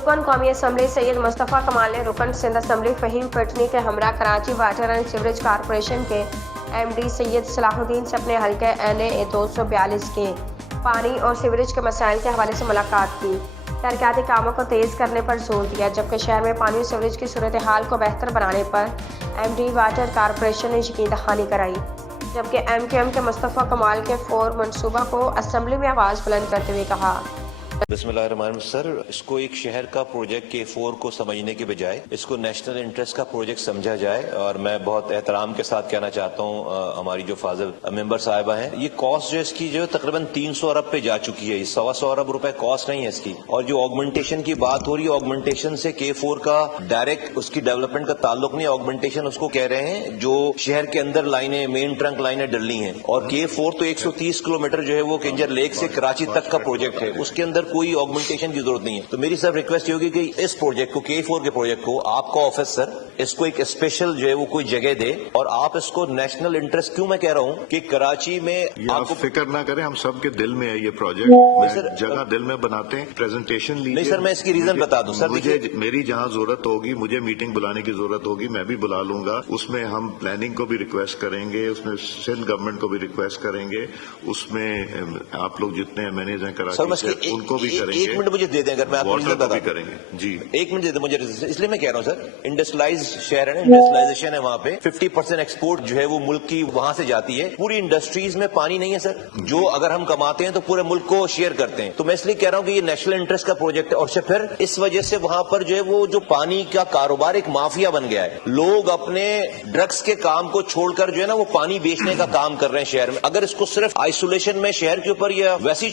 रुकन कौमी असम्बली सैयद मुस्तफ़ा कमाल ने रुकन सिंध असम्बली फ़हीम पटनी के हमरा Karachi water and sewerage corporation के MD सैयद सलाहुद्दीन से अपने हल्के NA 242 के पानी और सीवरेज के मसाइल के हवाले से मुलाकात की। तरक्याती कामों को तेज़ करने पर जोर दिया, जबकि शहर में पानी और सीवरेज की सूरत हाल को बेहतर बनाने पर MD वाटर कॉरपोरेशन ने यकीन दहानी कराई। जबकि MQM के मुस्तफ़ा कमाल के 4 मनसूबा को असम्बली में आवाज़ बुलंद करते हुए कहा, बिस्मिल्लाहिर्रहमानिर्रहीम। सर, इसको एक शहर का प्रोजेक्ट K4 को समझने के बजाय इसको नेशनल इंटरेस्ट का प्रोजेक्ट समझा जाए। और मैं बहुत एहतराम के साथ कहना चाहता हूँ हमारी जो फाजिल मेंबर साहिबा हैं, ये कॉस्ट जो इसकी जो तकरीबन 300 अरब पे जा चुकी है। 125 अरब रुपए कॉस्ट नहीं है इसकी। और जो ऑगमेंटेशन की बात हो रही है, ऑगमेंटेशन से K4 का डायरेक्ट उसकी डेवलपमेंट का ताल्लुक नहीं। ऑगमेंटेशन उसको कह रहे हैं जो शहर के अंदर लाइनें, मेन ट्रंक लाइनें डलनी है। और K4 तो 130 किलोमीटर जो है वो किंजर लेक से कराची तक का प्रोजेक्ट है, उसके अंदर कोई ऑगमेंटेशन की जरूरत नहीं है। तो मेरी सिर्फ रिक्वेस्ट ये होगी कि इस प्रोजेक्ट को, K4 के प्रोजेक्ट को, आपका ऑफिस सर इसको एक स्पेशल जो है वो कोई जगह दे और आप इसको नेशनल इंटरेस्ट, क्यों मैं कह रहा हूं कि कराची में आप फिक्र ना करें, हम सबके दिल में है ये प्रोजेक्ट। जगह दिल में बनाते हैं, प्रेजेंटेशन लीजिए। नहीं सर, मैं इसकी रीजन बता दूं सर। मुझे मेरी जहां जरूरत होगी, मुझे मीटिंग बुलाने की जरूरत होगी, मैं भी बुला लूंगा। उसमें हम प्लानिंग को भी रिक्वेस्ट करेंगे, उसमें सिंध गवर्नमेंट को भी रिक्वेस्ट करेंगे, उसमें आप लोग जितने एमएनएज हैं कराची से उनको भी करेंगे। 1 मिनट मुझे दे दें, अगर मैं आपको रीजन बता करेंगे जी। 1 मिनट दे दें मुझे, इसलिए मैं कह रहा हूं सर, इंडस्ट्रियलाइज शहर है ना, इंडस्ट्रियलाइजेशन है वहां पे। 50% एक्सपोर्ट जो है वो मुल्क की वहां से जाती है। पूरी इंडस्ट्रीज में पानी नहीं है सर, जो अगर हम कमाते हैं तो पूरे मुल्क को शेयर करते हैं। तो मैं इसलिए कह रहा हूं कि ये नेशनल इंटरेस्ट का प्रोजेक्ट है। और फिर इस वजह से वहां पर जो है वो जो पानी का कारोबार एक माफिया बन गया है। लोग अपने ड्रग्स के काम को छोड़कर जो है ना वो पानी बेचने का काम कर रहे हैं शहर में। अगर इसको सिर्फ आइसोलेशन में शहर के ऊपर या वैसी